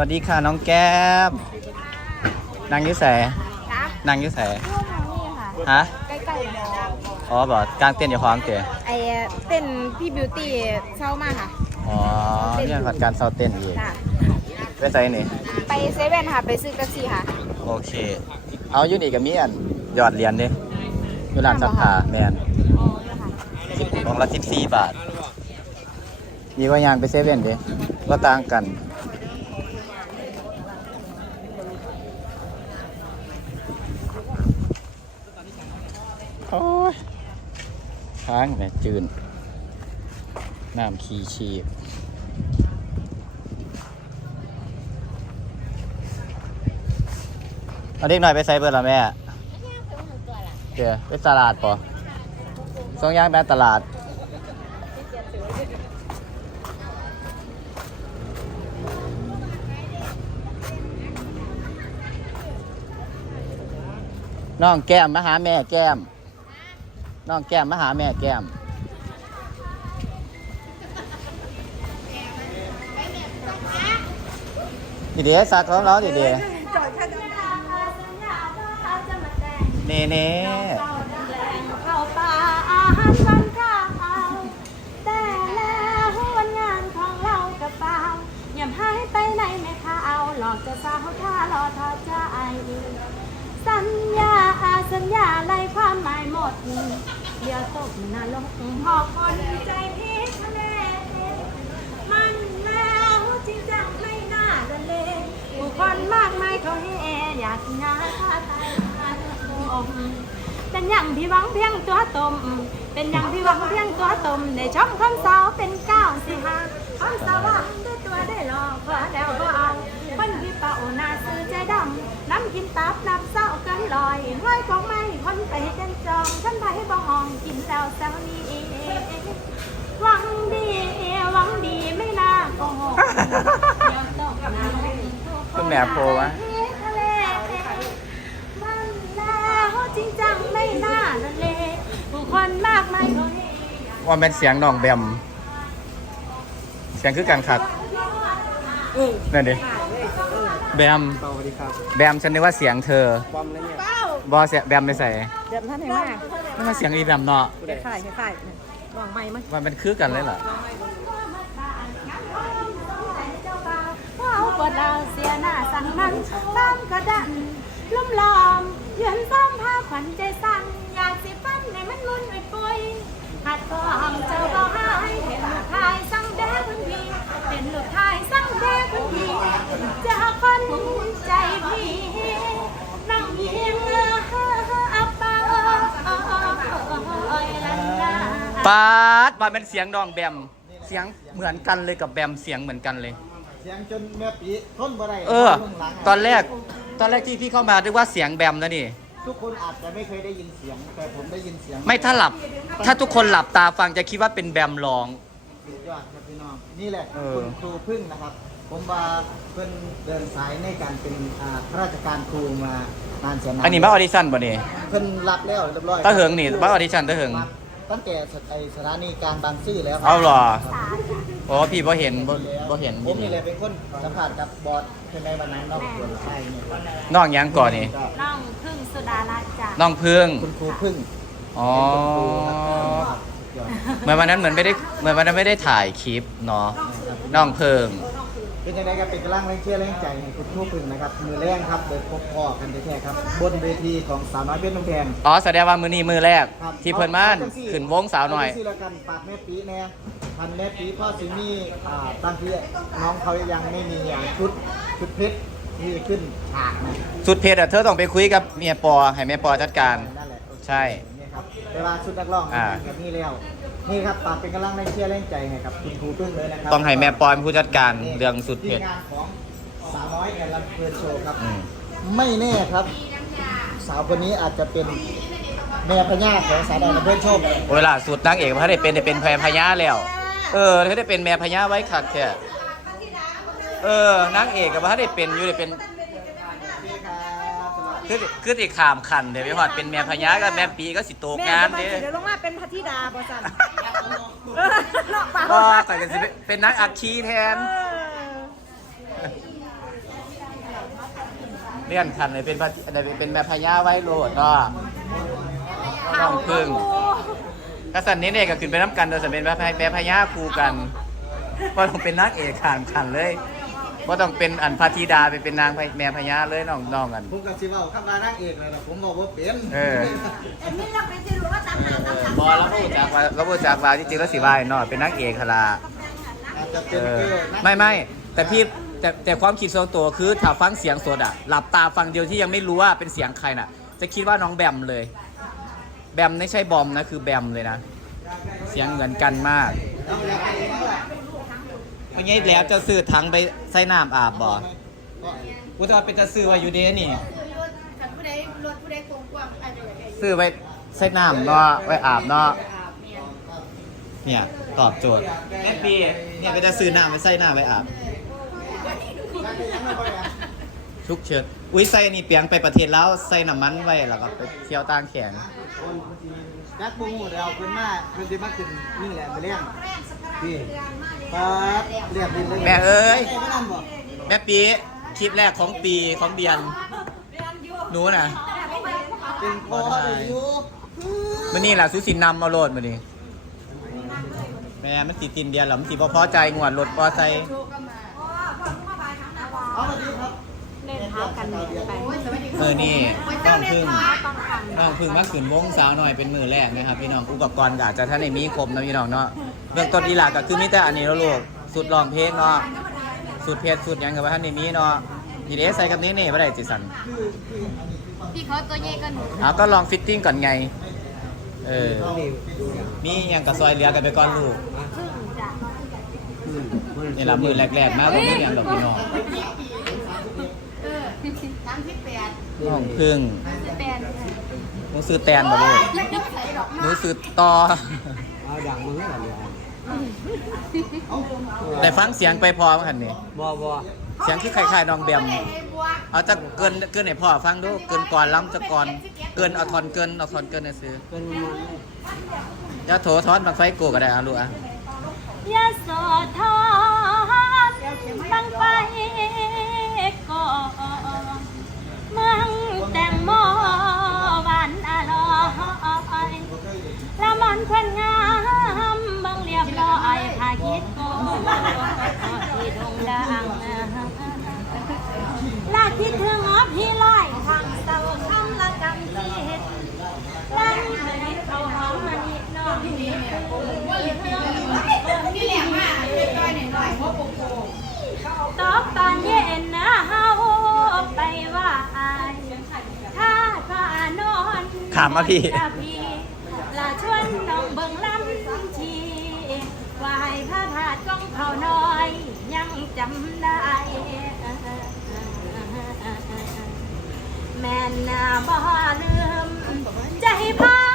วัสดีค่ะน้องแก้มนางอยุแสจ้ะนางอยุแสร่วมทางนี้ค่ะ ฮะ ใกล้ๆมออ๋อบอกกลางเต้นอยู่ห้องเต๋อไอเต้นพี่บิวตี้เช่ามาค่ะอ๋อเนี่ยผัดการเซาเต้นอีกจ้ะไปใส่นี่ ไปเซเว่นค่ะ ไปซื้อเป๊ปซี่ค่ะ โอเค เอาอยู่นี่กับมีอันหยอดเหรียญดิอยู่ร้านสัทธาแมนอ๋อเนี่ยค่ะ ของละสิบสี่บาท มีว่ายางไปเซเว่นดิก็ต่างกัน อ้ยค้างแม่จืนน้ำขีชีพเอาเด็กหน่อยไปใส่เบอร์ละแม่เดี๋ยวไปตลาดปะสองย่างแม่ตลาด น้องแก้มมาหาแม่แก้ม น้องแก้มมาหาแม่แก้มดีเดียสักของเราดีเดียเน่เน่เข้าป่าอาหารวันข้าวแต่แล้ววันงานของเรากับเปล่าอย่าหายไปไหนแม่ข้าวหลอกจะสาวท่ารอทอ สัญญาสัญญาไรความหมายหมด เดี๋ยวตกนรกหอกคนใจพิทะเลมันแล้วจริงจังไม่น่าละเลผู้คนมากมายเขาให้แออยากงานท่ายงาอมเป็นอย่างที่หวังเพียงตัวตม เป็นอย่างที่หวังเพียงตัวตมในช่องคำสาวเป็นเก้าสิหาคำสาวว่าด้วยตัวได้หลอกพอแล้วก็เอา คนที่เป่าหน้าซื้อใจดำน้ำกินตับนับเศร้ากันลอยห้อยของไม่คนไปกันจองฉันไปบ้องกินแล้วเศร้านี้หวังดีหวังดีไม่น่าโกหกคุณแม่โพวะทะเลมันแล้วจริงจังไม่น่าละเลผู้คนมากมายเขาให้ว่าเป็นเสียงน้องแบม เสียงคือกันคักนั่นดิ แบมสวัสดีครับแบมฉันนึกว่าเสียงเธอบอมนะเนี่ยบอเสียแบมไปใส่เดี๋ยวท่านไหนมานี่มันเสียงอีแบมเนาะข่ายข่ายหวังไม่มั้ยมันเป็นคือกันเลยเหรอเอาปวดเราเสียหน้าสั่งมันตามกระดันลุ่มลอมเยือนซ้ำผ้าขวัญใจสั่นอยากสิฟันในมันมุนไปปุยหัดก็ห้องเจ้าก็หายเห็นลูกชายสั่งแด้คุณพี่เป็นลูกชายสั่งแด้คุณพี่เจะคนใจพี่นั่งยงเอออับปาปาดว่าเป็นเสียงนองแบม เสียงเหมือนกันเลยกับแบมเสียงเหมือนกันเลย เสียงจนแม่ปีทนบ่ได้เออข้งหลังะตอนแรก ตอนแรกที่พี่เข้ามานึกว่าเสียงแบมแล้วนี่ ทุกคนอาจจะไม่เคยได้ยินเสียง แต่ผมได้ยินเสียงไม่ถ้าหลับ ถ้าทุกคนหลับตาฟังจะคิดว่าเป็นแบมร้อง สุดยอดครับพี่น้องนี่แหละเออ คุณครูพึ่งนะครับ ผมว่าเพิ่นเดินสายในการเป็นอ่าข้าราชการครูมานานแสนนานอันนี้มาออดิชั่นป่ะนี่เพิ่นรับแล้วเรียบร้อยตาเหิงนี่มาออดิชั่นตาเหิงรับตั้งแต่สไอสถานีกลางบางซื่อแล้วคบเอาเหรอครับอ๋อพี่บ่เห็นบ่บ่เห็นผมนี่แหละเป็นคนสัมผัสกับบอสใช่ไหมวันนั้นนอกส่วนใช่เนี่ยครับน้องหยังก่อนนี่ก็น้องพึ่งสุดารัตน์จ้ะน้องพึ่ง คุณครูพึ่งอ๋อ เป็นคุณครูครับยอดเหมือนวันนั้นเหมือนไม่ได้เหมือนวันนั้นไม่ได้ถ่ายคลิปเนาะน้องเพิง เป็นยังไงครับเป็นกำลังแรงเชื่อแรงใจให้คุณครูพึ่งนะครับมือแรงครับโดยพบพ่อกันแท้ๆครับ บนเวทีของสาวน้อยเพชรน้ำแพง อ๋อแสดงว่ามือนี้มือแรก ครับที่เพิ่นม่านเอาจังสิขึ้นวงสาวหน่อย เจังสิแล้วกันปากแม่ปีแน่พันแม่ปีพ่อซิมี่อ่าบางทีน้องเขายังไม่มีอ่าชุดชุดเพชรที่ขึ้นฉากนะสุดเพจอะเธอต้องไปคุยกับเมียปอให้เมียปอจัดการ นั่นแหละโอเคใช่นี่ครับเวลาชุดนักร้องอ่า แบบนี้แล้ว นี่ครับปากเป็นกำลังแรงเชื่อแรงใจให้ครับคุณครูพึ่งเลยนะครัต้องให้แม่ปอเป็นผู้จัดการเรื่องสุดเพทีจมงานของสาวน้อยแอนลำเพลินโชว์ครับ อืม ไม่แน่ครับ สาวคนนี้อาจจะเป็นแม่พญาของสาวน้อยลำเพลินโชว์เวลาสุดนางเอกเขาได้เป็นได้เป็นแพรพญาแล้ว เออเขาได้เป็นแม่พญาไว้ขัดแค่เออนางเอกกับเขาได้เป็นอยู่ได้เป็น คือคือติขามขันเดี๋ยวไปหอดเป็นแม่พญากับแม่ปีก็สิโตกงานเด้ เดี๋ยวลงมาเป็นพัทธิดาบอสันเนาะเปล่าก็ใส่กันสิเป็นนางอักคีแทน เลื่อนคันเลยเป็นพระอะไรเป็นแม่พญาไว้โลดเนาะน้องพึ่งกษัตริย์นี้เนี่ยก็ขึ้นไปน้ำกันโดยจะเป็นแม่พญาแม่พญาคู่กันว่าต้องเป็นนางเอกขานขันเลย ว่าต้องเป็นอันพระธิดาไปเป็นนางแม่พญาเลยน้องน้องกัน ผมกับสิเว้าคำว่านางเอกเลยนะผมบอกว่าเป็นเออเอ็มนี่เราเป็นจะรู้ว่าตามหาตามหาบอแล้วพูดจากว่าเราพูดจากว่าที่จริงแล้วสีวายเนาะเป็นนางเอกคลาอาจจะเอเป็นอคือนักไม่ไม่แต่พี่แต่แต่ความคิดส่วนตัวคือถ้าฟังเสียงสดอะหลับตาฟังเดียวที่ยังไม่รู้ว่าเป็นเสียงใครน่ะ จะคิดว่าน้องแบมเลย แบมไม่ใช่บอมนะคือแบมเลยนะ เสียงเหมือนกันมาก ต้องอยากไปเองแล้วแหละ วันนี้แล้วจะซื้อถังไปใส่น้ำอาบบ่กูจะเป็นจะซื้อไว้อยู่เด้นี่แต่ผู้ใดรถผู้ใดโกงกว้างอะไรอย่างเงี้ยซื้อไว้ใส่น้ำเนาะไว้อาบเนาะเนี่ยตอบโจทย์แอปปี้เนี่ยก็จะซื้อน้ำไปใส่น้ำไว้อาบชุกเฉิดอุ้ยใส่นี่เปียงไปประเทศแล้วใส่น้ำมันไว้แล้วก็ไปเที่ยวต่างแขงนักบุ้งหมดแล้วเพิ่นมาเพิ่นสิมาขึ้นนี่แหละไปเลี้ยงพี่ปั๊บเรียบดิน เลยแม่เอ้ยไม่นั่นบ่แม่ปีคลิปแรกของปีของเดือนหนูน่ะเป็นพ่อได้อยู่มื่อนี้ล่ะสุสินนำมาโหลดมาดิแม่มันสิตินเดียนหรอมันสิบ่พอใจงวดรถพอใส่เอามาดีครับเล่นท้ากันไปเอนี่น้องพึ่งต้องทำน้องพึ่งมาขืนวงสาวหน่อยเป็นมือแรกนะครับพี่น้องอุปกรณ์ก็อาจจะท่านในมีครบนะพี่น้องเนาะ เบื้องต้นอีหลักก็คือมีแต่อันนี้แล้วลูกสุดลองเพลงเนาะสุดเพจสุดหยังกับว่าท่านในมีเนาะทีเดใส่กับนี้นี่ไม่ได้จิสันพี่เขาตัวใหญ่กันหนูเอาก็ลองฟิตติ้งก่อนไง เออ มีหยังกับซอยเหลือกันไปก่อนลูกครึ่งจ้ะนี่ละมือแรกๆมากกว่านี้อย่างดอกพี่น้องเออสามสิบแปดน้องพึ่งแปดหนูซื้อแตนบ่ลูกนึกใส่ดอกหนูซื้อต่อเอาอย่างมือเหรอเนี่ย แต่ฟังเสียงไปพอมั้งคันนี่บ่บ่เสียงที่คล้ายๆน้องแบมเอาจะเกินเกินให้พ่อฟังดูเกินก่อนล้ำจะก่อนเกินเอาทอนเกินเอาทอนเกินนะซื้อเป็นมันอย่าโถทอนมาไฟกูก็ได้เอาลูกอะยาโสธรตั้งไปก่อนเมืองแตงโม คิดถึงอ๋อพี่ลอยทางเศร้าคำละกันสิลันเคยเขาหอมมันนิดน้องนี่ที่เหลี่ยมมากเลยหน่อยหน่อยหัวโปโปตอบตอนเย็นนะเฮาไปว่าอายถ้าก็นอนขามมาพี่ลาชวนน้องเบิ่งลำชีวายพระธาตุกองเขาน้อย ยังจำได้ แม่นบ่ลืมใจพา